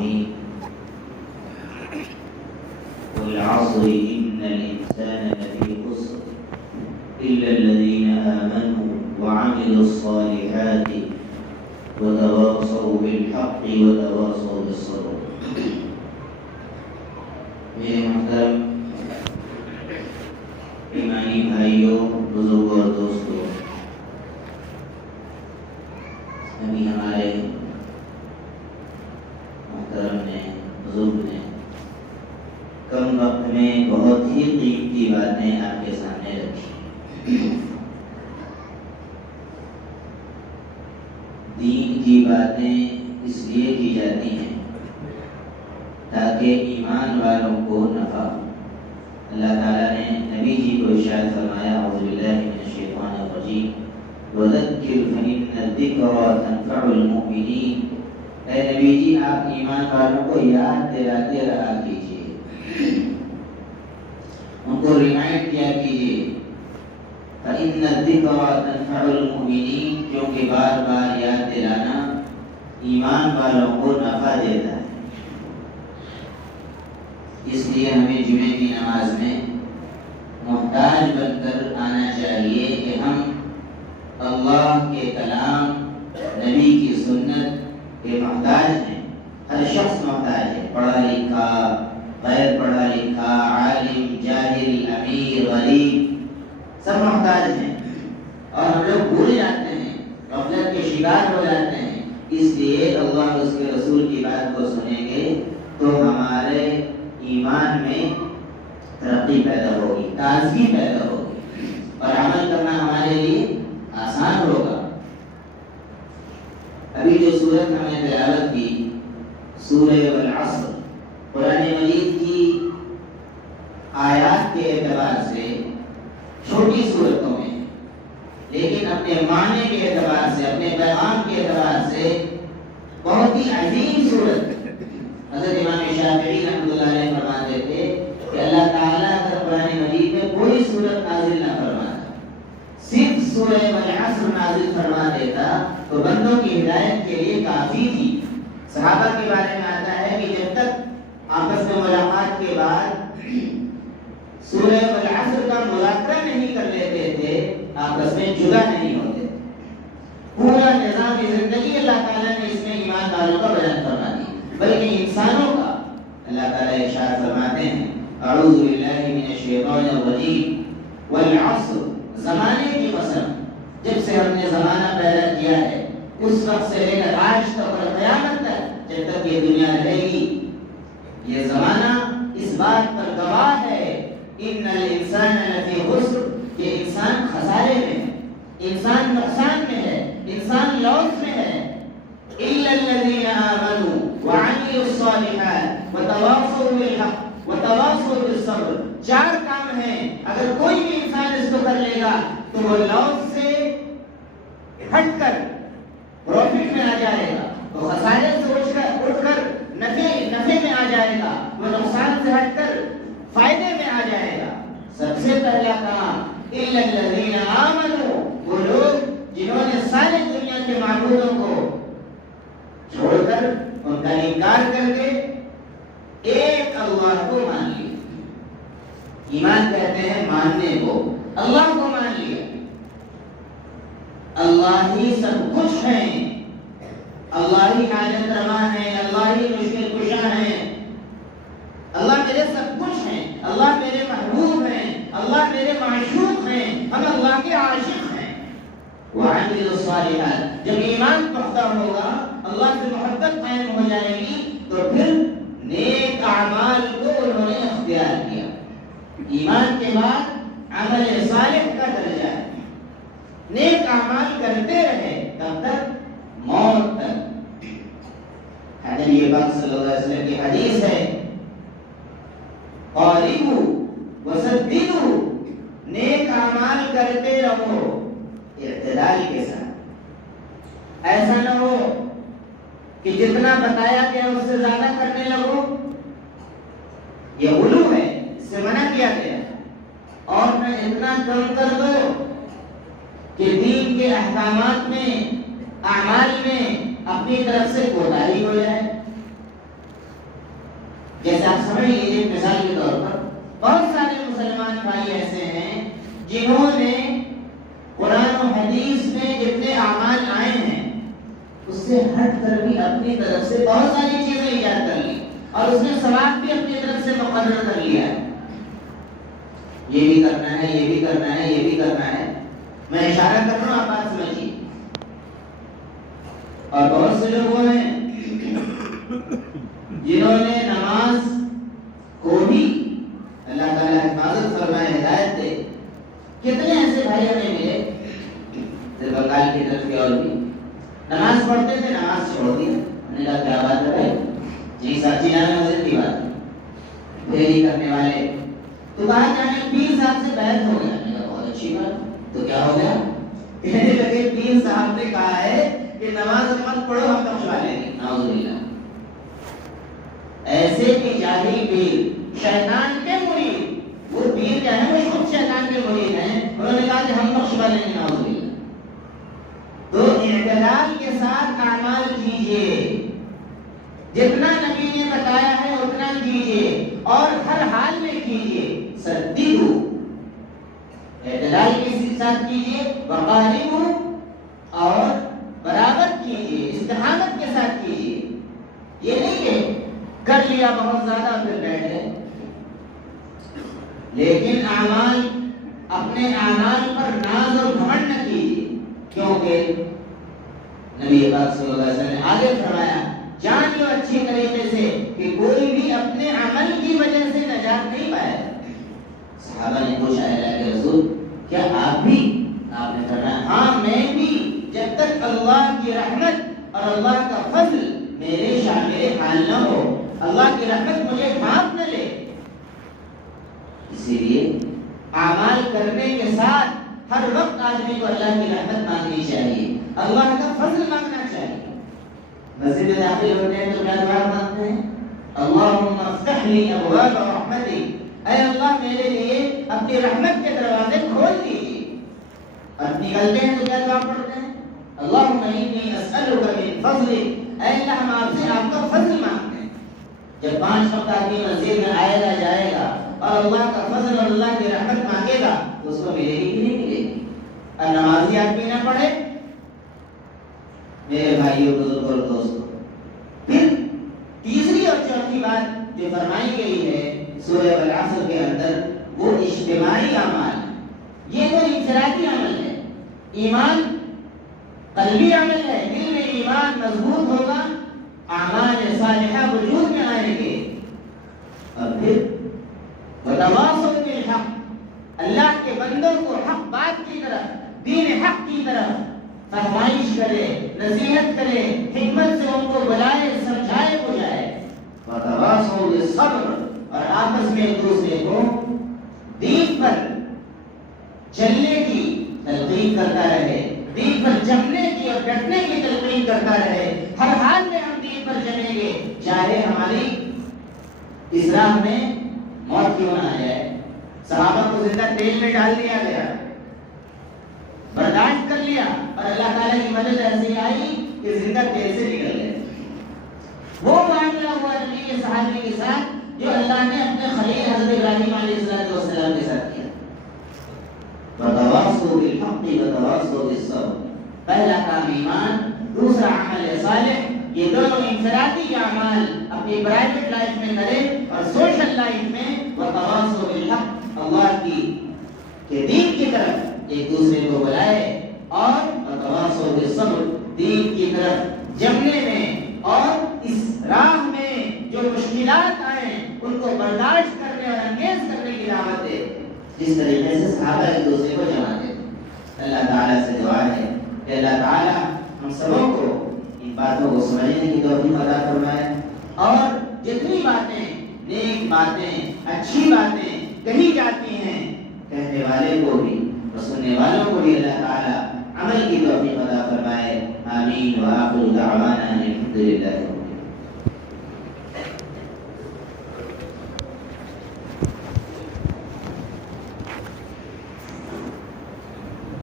الرحيم والعصر إن الإنسان لفي خسر إلا الذين آمنوا وعملوا الصالحات وتواصوا بالحق وتواصوا بالصبر. میرے محترم ایمانی بھائیوں، بزرگوں اور دوستوں، ابھی ہمارے محترم نے، بزرگ نے کم وقت میں بہت ہی قیمتی باتیں آپ کے سامنے رکھی. دین کی باتیں اس لیے کی جاتی ہیں تاکہ ایمان والوں کو نفع ہو. اللہ تعالیٰ نے نبی جی کو ارشاد فرمایا، اعوذ باللہ من الشیطان الرجیم، وذکر فإن الذکری تنفع المؤمنین. اے نبی جی، آپ ایمان والوں کو یاد دلاتے رہا کیجیے، ان کو ریمائنڈ کیا کیجیے. فإن الذکری تنفع المؤمنین، کیونکہ بار بار یاد دلانا ایمان والوں کو نفع دیتا ہے. اس لیے ہمیں جمعے کی نماز میں محتاج بن کر آنا چاہیے کہ ہم اللہ کے کلام، نبی کی سنت کے محتاج ہیں. ہر شخص محتاج ہے، پڑھا لکھا، غیر پڑھا لکھا، عالم، جاہل، امیر، غریب، سب محتاج ہیں. اور ہم لوگ بھول جاتے ہیں، غفلت کے شکار ہو جاتے ہیں. اس لیے اللہ اور اس کے رسول کی بات کو سنیں گے تو ہمارے ایمان میں ترقی پیدا ہوگی، تازگی پیدا ہوگی، اور عمل کرنا ہمارے لیے آسان ہوگا. ابھی جو سورت ہم نے تلاوت کی، سورہ والعصر، قرآن مجید کی آیات کے اعتبار سے چھوٹی سورتوں میں، لیکن اپنے معنی کے اعتبار سے، اپنے پیغام کے اعتبار سے بہت ہی عظیم سورت. حضرت امام شافعی رحمۃ اللہ علیہ فرماتے تھے کہ اللہ تعالیٰ اگر قرآن مجید میں کوئی سورت نازل نہ فرماتا، صرف سورہ والعصر نازل فرما دیتا تو بندوں کی ہدایت کے لیے کافی تھی. صحابہ کے بارے میں آتا ہے کہ جب تک آپس میں ملاقات کے بعد سورہ والعصر کا مذاکرہ نہیں کر لیتے تھے، آپس میں جدا نہیں ہوتے. پورا نظام زندگی اللہ تعالیٰ نے اس میں ایمان والوں کا بیان فرما دی، بلکہ انسانوں کا. اللہ تعالیٰ ارشاد فرماتے ہیں، اعوذ باللہ من الشیطان الرجیم والعصر، زمانے کی قسم، جب سے ہم نے زمانہ پیدا کیا ہے اس وقت سے لے کر آج تک اور قیامت تک، جب تک یہ دنیا رہے گی، یہ زمانہ اس بات پر گواہ ہے، ان الانسان لفی خسر، کہ انسان خسارے میں ہے، انسان نقصان میں ہے، انسان لاس میں ہے. الا الذین آمنوا وعملوا الصالحات وتواصوا بالحق وتواصوا بالصبر. 4 کام ہیں، اگر کوئی بھی انسان اس کو کر لے گا تو وہ لاس سے ہٹ کر پروفٹ میں آ جائے گا، وہ خسارے سے اٹھ کر نفع میں آ جائے گا، وہ نقصان سے ہٹ کر فائدے میں آ جائے گا. سب سے پہلا کام الا الذین آمنوا، وہ لوگ جنہوں نے ساری دنیا کے معبودوں کو چھوڑ کر، ان کا انکار کر کے ایک اللہ کو مان لیا. ایمان کہتے ہیں ماننے کو. اللہ کو مان لیا، اللہ ہی سب کچھ ہے، اللہ ہی حاجت روا ہے، اللہ ہی مشکل کشا ہے، اللہ میرے سب کچھ ہیں، اللہ میرے محبوب ہیں، اللہ میرے معشوق ہیں، ہم اللہ کے عاشق ہیں. وعملوا الصالحات، جب ایمان پختہ ہوگا، اللہ سے محبت قائم ہو جائے گی، تو پھر نیک اعمال کو انہوں نے اختیار کیا. ایمان کے بعد عمل صالح کا درجہ ہے. نیک اعمال کرتے رہے تب تک، موت تک. نبی پاک صلی اللہ علیہ وسلم کی حدیث ہے، قاربوا وسددوا، نیک اعمال کرتے رہو اعتدال کے ساتھ. ایسا نہ ہو کہ جتنا بتایا گیا اس سے زیادہ کرنے لگو، یہ غلو ہے، اس سے منع کیا گیا. اور میں اتنا کم کر دو کہ دین کے احکامات میں، اعمال میں اپنی طرف سے کوتاہی ہو جائے. سمجھ لیجیے مثال کے طور پر بہت سارے مسلمان بھائی ایسے ہیں جنہوں نے قرآن و حدیث میں جتنے اعمال آئے ہیں اس سے ہٹ کر بھی اپنی طرف سے بہت ساری چیزیں ایجاد کر لی اور اس نے ثواب بھی اپنی طرف سے مقرر کر لیا ہے. یہ بھی کرنا ہے، یہ بھی کرنا ہے، یہ بھی کرنا ہے. میں اشارہ کر رہا ہوں، آپ بات سمجھیے. اور بہت سے لوگ وہ ہیں جنہوں نے نماز کو بھی اللہ تعالیٰ حفاظت فرمائے، ہدایت دے. کتنے ایسے بھائی ہمیں ملے بنگال کی طرف کے اور بھی نماز پڑھتے تھے، نماز چھوڑ دی. ہم نے کہا کیا بات ہے؟ جی سچی نام مسجد کی بات ہے. پھیری کرنے والے تو باہر جانے پیر صاحب سے بیعت ہو گیا. میں نے کہا بہت اچھی بات. تو کیا ہو گیا؟ کہنے لگے پیر صاحب نے کہا ہے کہ نماز مت پڑھو، ہم بخشوا لیں گے. نعوذ باللہ. ایسے بھی جاہل پیر، شیطان کے مرید. وہ پیر کیا ہے؟ وہ خود شیطان کے مرید ہیں. انہوں نے کہا کہ ہم بخشوا لیں گے. نعوذ باللہ. تو اعتدال کے ساتھ اعمال کیجیے، جتنا نبی نے بتایا ہے اتنا کیجیے اور ہر حال میں کیجیے. صدیقو، اعتدال کے ساتھ کیجیے. وقاربو، اور برابر کیجیے، استقامت کے ساتھ کیجیے. یہ نہیں کہ کر لیا بہت زیادہ پھر بیٹھ گئے. لیکن اعمال، اپنے اعمال پر ناز اور گھمنڈ نہ کیجیے، کیونکہ نبی پاک صلی اللہ علیہ وسلم نے آگے فرمایا جان لو اچھی طریقے سے کہ کوئی بھی اپنے عمل کی وجہ سے نجات نہیں پائے. صحابہ نے پوچھا اللہ کے رسول کیا آپ بھی؟ آپ نے فرمایا ہاں میں بھی، جب تک اللہ کی رحمت اور اللہ کا فضل میرے شامل حال نہ ہو، اللہ کی رحمت مجھے ڈھانپ نہ لے. اسی لیے اعمال کرنے کے ساتھ ہر وقت آدمی کو اللہ کی رحمت مانگنی چاہیے، اللہ کا فضل مانگنا چاہیے. مسجد میں داخل ہوتے ہیں تو کیا دعا مانگتے ہیں؟ اللہم افتح لی ابواب رحمتک، اے اللہ میرے لیے اپنی رحمت کے دروازے کھول دیجیے. اور نکلتے ہیں تو کیا دعا پڑھتے ہیں؟ اللہم انی اسألک من فضلک، اے اللہ ہم آپ سے آپ کا فضل مانگتے ہیں. جب 5 وقت آدمی مسجد میں آئے گا جائے گا اور اللہ کا فضل اور اللہ کی رحمت مانگے گا تو اس کو ملے گی کہ نہیں ملے گی؟ اور نمازی آدمی نہ پڑھے. میرے بھائیوں، بزرگوں اور دوستوں، پھر تیسری اور چوتھی بات جو فرمائی گئی ہے سورہ والعصر کے اندر وہ اجتماعی اعمال. یہ تو انفرادی عمل ہے. ایمان قلبی عمل ہے، دل میں ایمان مضبوط ہوگا، اعمال صالحہ وجود میں آئیں گے. اور پھر وتواصوا بالحق، اللہ کے بندوں کو حق بات کی طرف، دین حق کی طرف فرمائش کرے، نصیحت کرے، حکمت سے ان کو بلائے، سمجھائے بجائے. وتواصوا بالصبر، اور آپس میں ایک دوسرے کو دین پر چلنے کی تلقین کرتا رہے، دین پر جمنے کی اور ڈٹنے کی تلقین کرتا رہے. ہر حال میں ہم دین پر جمیں گے، چاہے ہماری اس راہ میں موت کیوں نہ آ جائے. صحابہ کو زندہ تیل میں ڈال دیا گیا، برداشت کر لیا، اور اللہ تعالیٰ کی مدد ایسی آئی کہ زندہ تیل سے نکل گئے. وہ معاملہ ہوا نبی کے صحابی کے ساتھ جو اللہ نے اپنے خلیل حضرت ابراہیم علیہ السلام کے ساتھ کیا. وتواصوا بالحق وتواصوا بالصبر. پہلا کام ایمان، دوسرا عمل صالح. یہ دونوں انفرادی اعمال اپنی پرائیویٹ لائف میں کریں اور سوشل لائف میں وتواصوا بالحق، اللہ کے دین کی طرف ایک دوسرے کو بلائے، اور وتواصوا بالصبر، دین کی طرف جمنے میں اور اس راہ میں جو مشکلات آئیں ان کو برداشت کرنے اور انگیز کرنے کی دعوت دے. جس طریقے سے صحابہ ایک دوسرے کو جماتے تھے. اللہ تعالیٰ سے دعا ہے کہ اللہ تعالیٰ ہم سبوں کو ان باتوں کو سمجھنے کی توفیق عطا فرمائے، اور جتنی باتیں نیک باتیں اچھی باتیں کہی جاتی ہیں کہنے والے کو بھی اور سننے والوں کو بھی اللہ تعالیٰ عمل کی توفیق عطا فرمائے. آمین. وآخر دعوانا الحمد للہ.